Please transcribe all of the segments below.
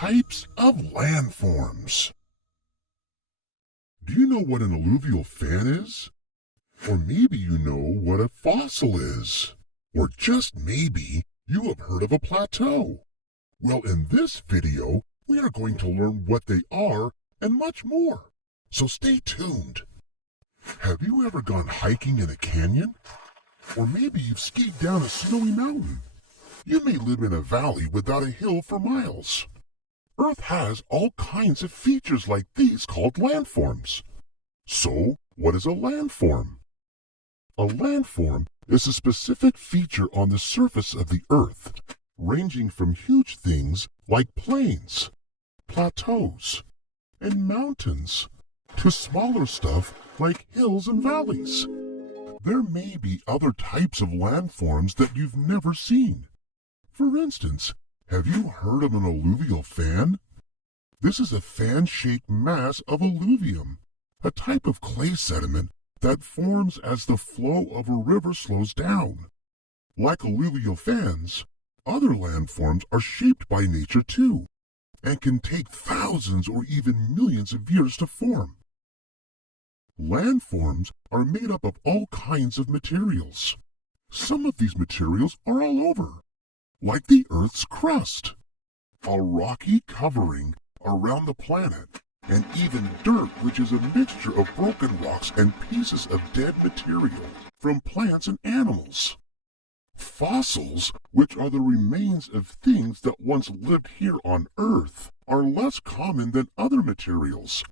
Types of landforms. Do you know what an alluvial fan is? Or maybe you know what a fossil is. Or just maybe you have heard of a plateau. Well, in this video, we are going to learn what they are and much more. So stay tuned. Have you ever gone hiking in a canyon? Or maybe you've skied down a snowy mountain. You may live in a valley without a hill for miles. Earth has all kinds of features like these called landforms. So, what is a landform? A landform is a specific feature on the surface of the Earth, ranging from huge things like plains, plateaus, and mountains, to smaller stuff like hills and valleys. There may be other types of landforms that you've never seen. For instance, have you heard of an alluvial fan? This is a fan-shaped mass of alluvium, a type of clay sediment that forms as the flow of a river slows down. Like alluvial fans, other landforms are shaped by nature too, and can take thousands or even millions of years to form. Landforms are made up of all kinds of materials. Some of these materials are all over, like the Earth's crust, a rocky covering around the planet, and even dirt, which is a mixture of broken rocks and pieces of dead material from plants and animals. Fossils, which are the remains of things that once lived here on Earth, are less common than other materials.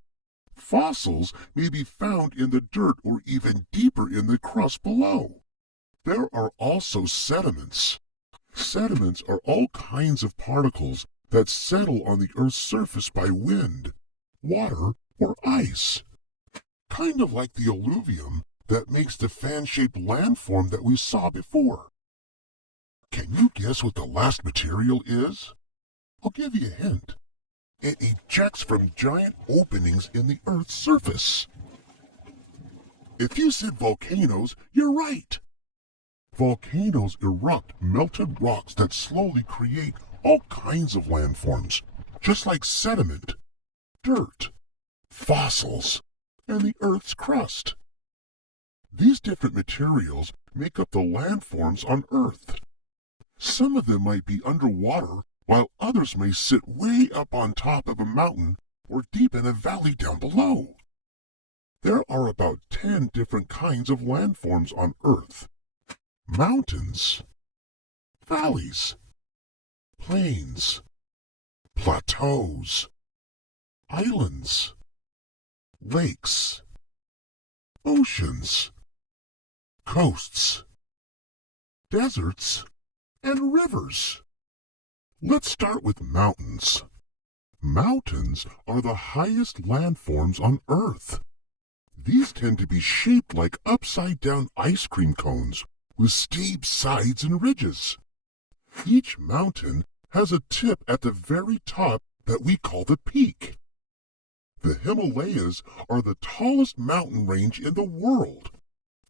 Fossils may be found in the dirt or even deeper in the crust below. There are also sediments. Sediments are all kinds of particles that settle on the Earth's surface by wind, water, or ice. Kind of like the alluvium that makes the fan-shaped landform that we saw before. Can you guess what the last material is? I'll give you a hint. It ejects from giant openings in the Earth's surface. If you said volcanoes, you're right. Volcanoes erupt melted rocks that slowly create all kinds of landforms, just like sediment, dirt, fossils, and the Earth's crust. These different materials make up the landforms on Earth. Some of them might be underwater, while others may sit way up on top of a mountain or deep in a valley down below. There are about 10 different kinds of landforms on Earth. Mountains, valleys, plains, plateaus, islands, lakes, oceans, coasts, deserts, and rivers. Let's start with mountains. Mountains are the highest landforms on Earth. These tend to be shaped like upside-down ice cream cones with steep sides and ridges. Each mountain has a tip at the very top that we call the peak. The Himalayas are the tallest mountain range in the world,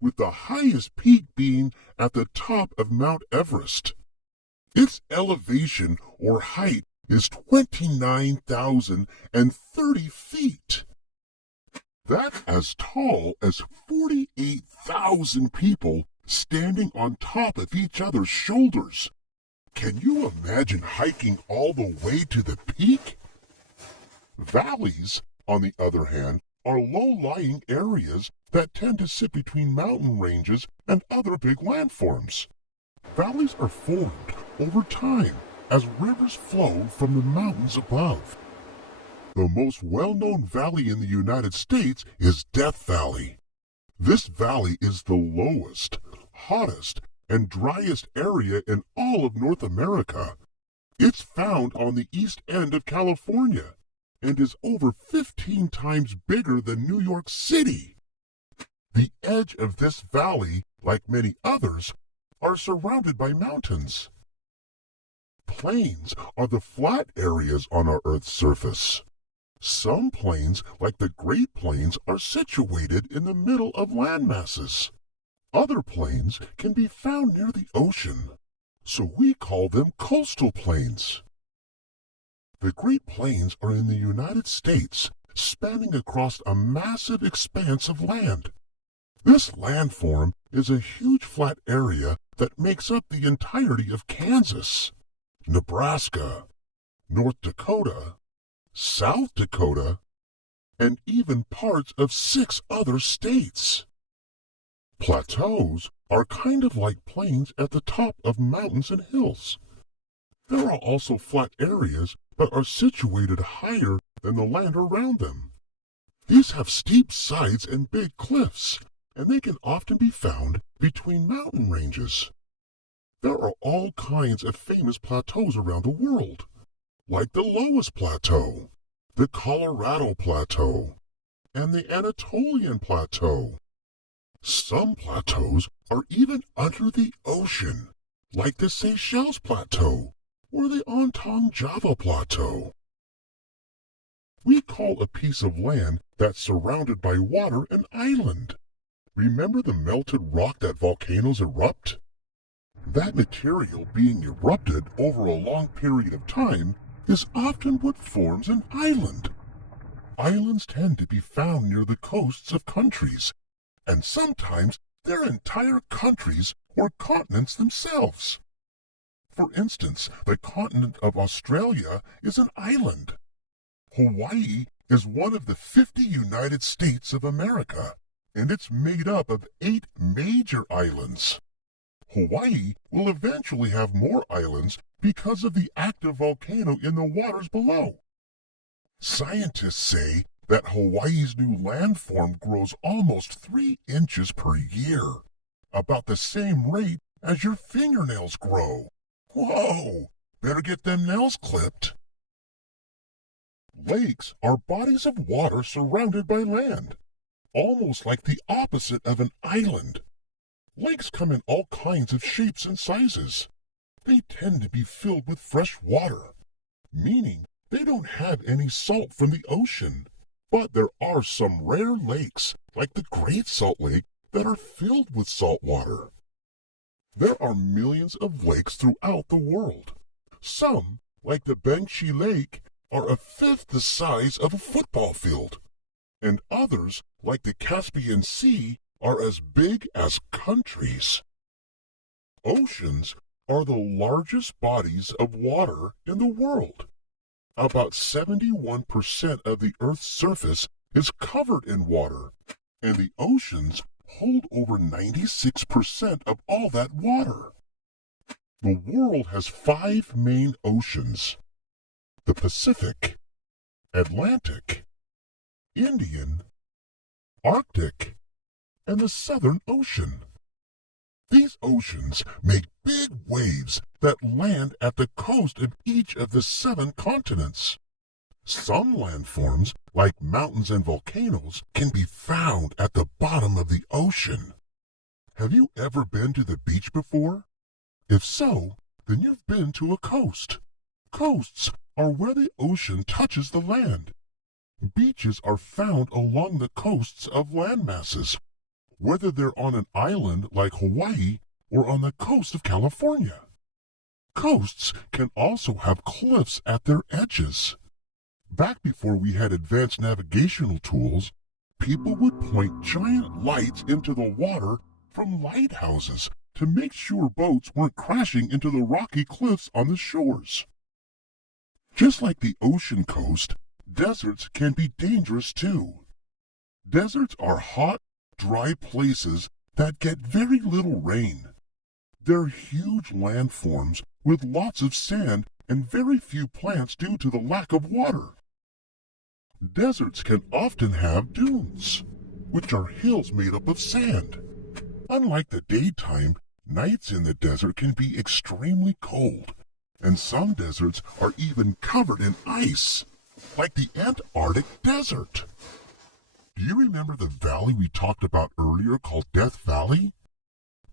with the highest peak being at the top of Mount Everest. Its elevation or height is 29,030 feet. That's as tall as 48,000 people standing on top of each other's shoulders. Can you imagine hiking all the way to the peak? Valleys, on the other hand, are low-lying areas that tend to sit between mountain ranges and other big landforms. Valleys are formed over time as rivers flow from the mountains above. The most well-known valley in the United States is Death Valley. This valley is the lowest, hottest, and driest area in all of North America. It's found on the east end of California and is over 15 times bigger than New York City. The edge of this valley, like many others, are surrounded by mountains. Plains are the flat areas on our Earth's surface. Some plains, like the Great Plains, are situated in the middle of land masses. Other plains can be found near the ocean, so we call them coastal plains. The Great Plains are in the United States, spanning across a massive expanse of land. This landform is a huge flat area that makes up the entirety of Kansas, Nebraska, North Dakota, South Dakota, and even parts of 6 other states. Plateaus are kind of like plains at the top of mountains and hills. There are also flat areas that are situated higher than the land around them. These have steep sides and big cliffs, and they can often be found between mountain ranges. There are all kinds of famous plateaus around the world, like the Loess Plateau, the Colorado Plateau, and the Anatolian Plateau. Some plateaus are even under the ocean, like the Seychelles Plateau or the Ontong Java Plateau. We call a piece of land that's surrounded by water an island. Remember the melted rock that volcanoes erupt? That material being erupted over a long period of time is often what forms an island. Islands tend to be found near the coasts of countries, and sometimes they're entire countries or continents themselves. For instance, the continent of Australia is an island. Hawaii is one of the 50 United States of America, and it's made up of 8 major islands. Hawaii will eventually have more islands because of the active volcano in the waters below. Scientists say that Hawaii's new landform grows almost 3 inches per year, about the same rate as your fingernails grow. Whoa! Better get them nails clipped. Lakes are bodies of water surrounded by land, almost like the opposite of an island. Lakes come in all kinds of shapes and sizes. They tend to be filled with fresh water, meaning they don't have any salt from the ocean. But there are some rare lakes, like the Great Salt Lake, that are filled with salt water. There are millions of lakes throughout the world. Some, like the Bangshi Lake, are 1/5 the size of a football field, and others, like the Caspian Sea, are as big as countries. Oceans are the largest bodies of water in the world. About 71% of the Earth's surface is covered in water, and the oceans hold over 96% of all that water. The world has 5 main oceans: the Pacific, Atlantic, Indian, Arctic, and the Southern Ocean. These oceans make big waves that land at the coast of each of the 7 continents. Some landforms, like mountains and volcanoes, can be found at the bottom of the ocean. Have you ever been to the beach before? If so, then you've been to a coast. Coasts are where the ocean touches the land. Beaches are found along the coasts of landmasses, whether they're on an island like Hawaii or on the coast of California. Coasts can also have cliffs at their edges. Back before we had advanced navigational tools, people would point giant lights into the water from lighthouses to make sure boats weren't crashing into the rocky cliffs on the shores. Just like the ocean coast, deserts can be dangerous too. Deserts are hot, dry places that get very little rain. They're huge landforms with lots of sand and very few plants due to the lack of water. Deserts can often have dunes, which are hills made up of sand. Unlike the daytime, nights in the desert can be extremely cold, and some deserts are even covered in ice, like the Antarctic Desert. Do you remember the valley we talked about earlier called Death Valley?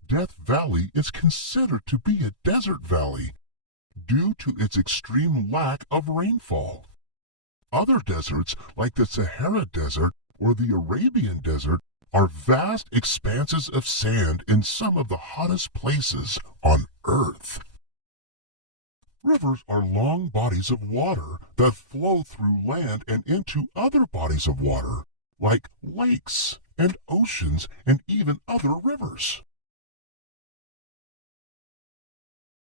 Death Valley is considered to be a desert valley due to its extreme lack of rainfall. Other deserts, like the Sahara Desert or the Arabian Desert, are vast expanses of sand in some of the hottest places on Earth. Rivers are long bodies of water that flow through land and into other bodies of water, like lakes and oceans and even other rivers.